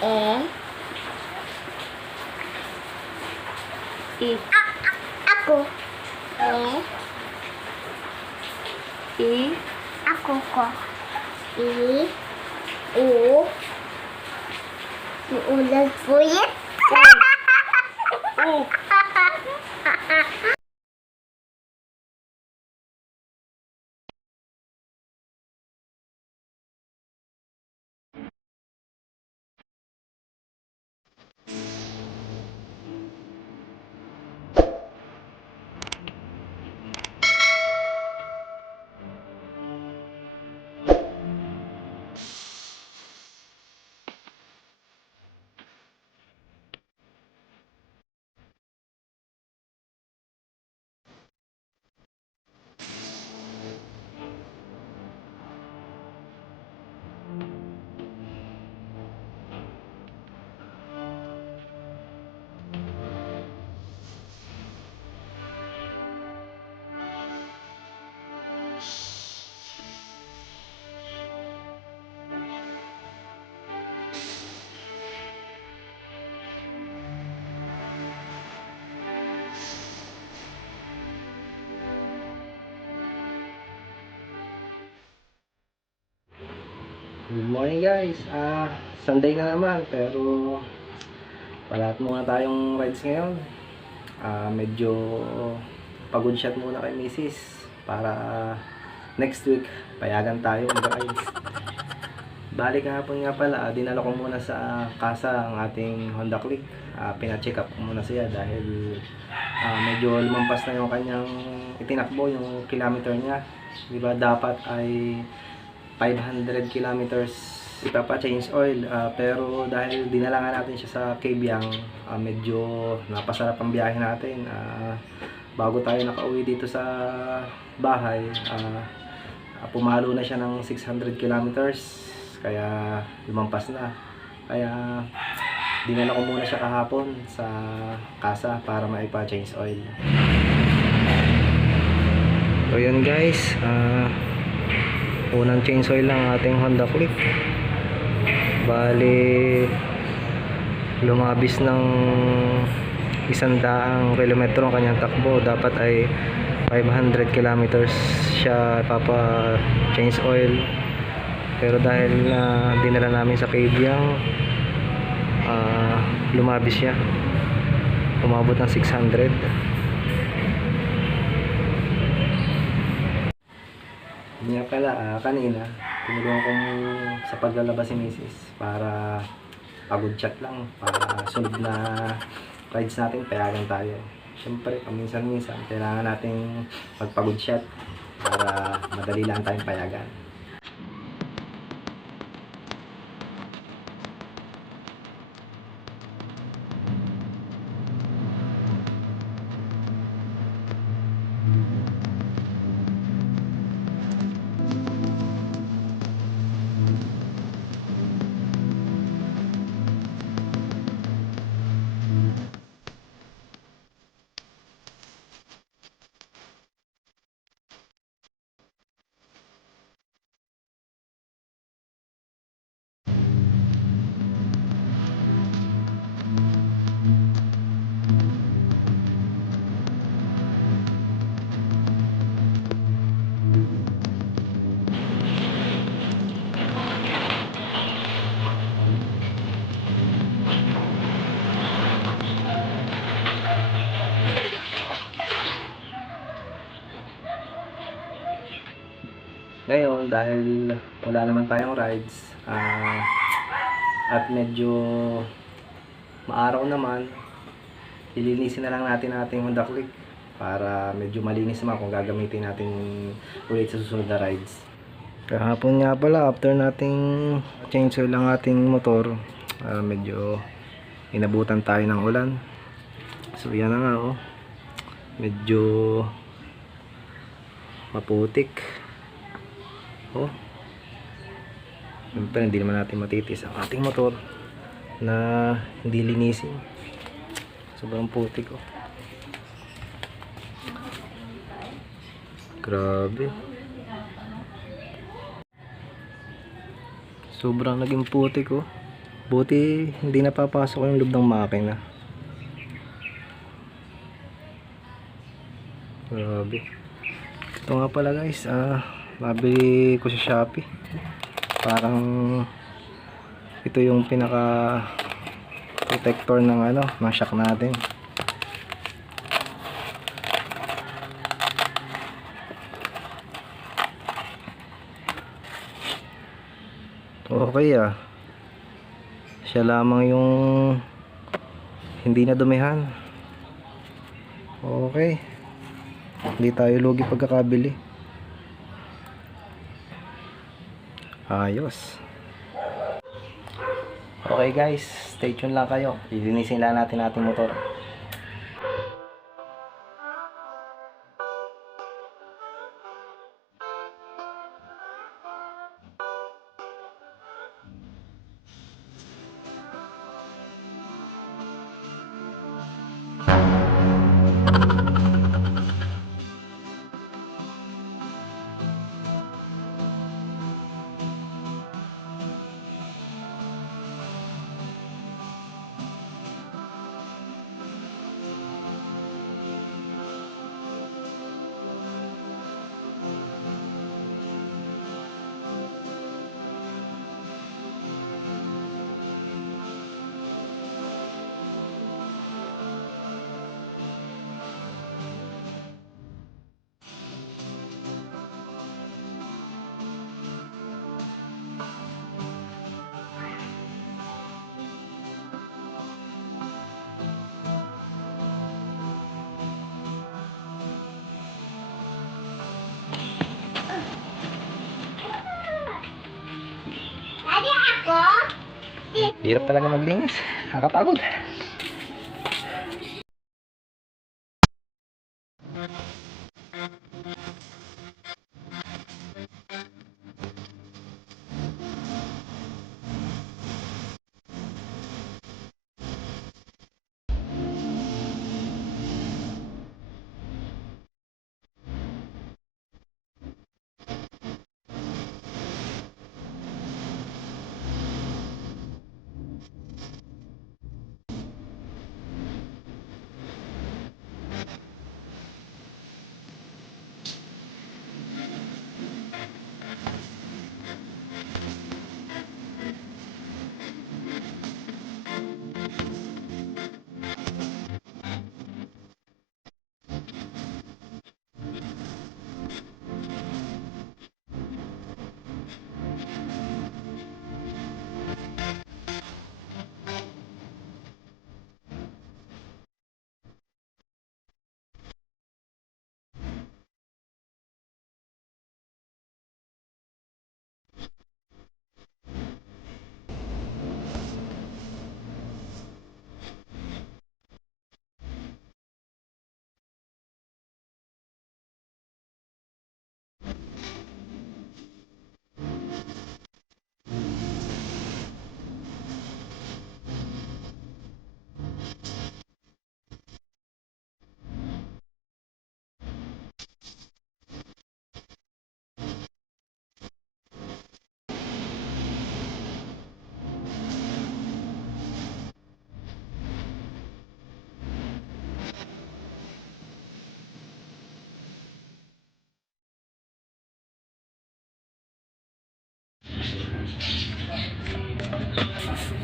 E. I. Ako. E. I. Ako ko. I. U. Uulan po yan. U. Good morning guys. Sunday na naman pero wala muna tayong rides ngayon. Medyo pagod shot muna kay Mrs. para next week payagan tayo mag-rides. Balik hapon nga pala, dinala ko muna sa kasa ang ating Honda Click. Pina-check up ko muna siya dahil medyo lumampas na yung kanyang itinakbo, yung kilometer niya. Diba dapat ay 500 kilometers ipapa-change oil, pero dahil dinala nga natin siya sa Kabyang, medyo napasarap ang biyahe natin. Bago tayo nakauwi dito sa bahay, pumalo na siya ng 600 kilometers, kaya lumampas na. Kaya dinala ko muna siya kahapon sa kasa para maipa-change oil. So yun guys, unang change oil lang ating Honda Click. Bali lumabis ng 100 kilometro ang kanyang takbo. Dapat ay 500 kilometers siya papa change oil, pero dahil dinala namin sa Kabyang, lumabis siya, umabot ng 600. Nga pala, kanina tinulungan kong sa paglalabas si Mrs. para pagod chat lang, para sunod na rides natin payagan tayo. Siyempre paminsan-minsan kailangan nating magpagod chat para madali lang tayong payagan. Ngayon, dahil wala naman tayong rides, at medyo maaraw naman, ilinisin na lang natin ating Honda Click para medyo malinis naman kung gagamitin natin ulit sa susunod na rides. Kahapon nga pala, after nating change oil ang ating motor, medyo inabutan tayo ng ulan. So yan na nga, oh. Medyo maputik. Oh. Siyempre hindi naman natin matitis ang ating motor na hindi linisin. Sobrang putik, oh. Grabe. Sobrang naging putik, oh. Buti hindi napapasok yung loob ng makina. Grabe. Ito nga pala guys, nabili ko sa Shopee. Parang ito yung pinaka protector ng ng shock natin. Okay siya lamang yung hindi na dumihan. Okay, hindi tayo lugi pagkakabili. Ayos. Okay guys, stay tuned lang kayo. Lilinisin lang natin ating motor. Daddy, ako? Hirap talaga maglinis. Nakakapagod.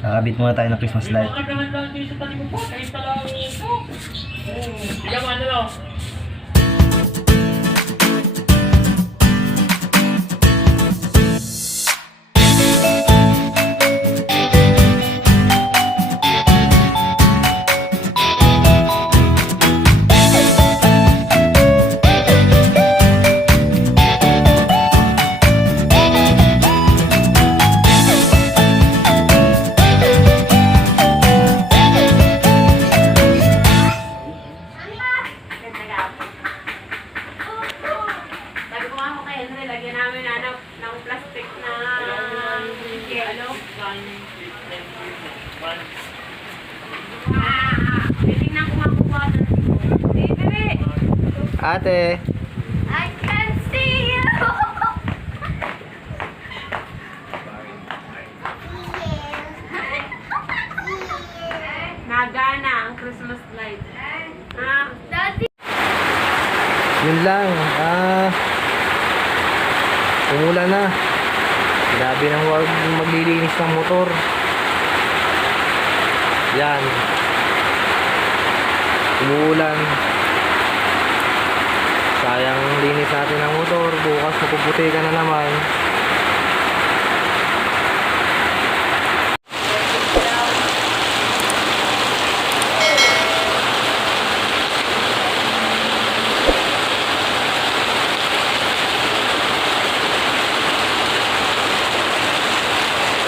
Kakabit muna tayo ng Christmas light. Ate! I can see you! Yun lang. Umulan na. Grabe nang wag maglilinis ng motor. Yan. Umuulan. Sayang linis natin ng motor. Bukas mapuputi ka na naman.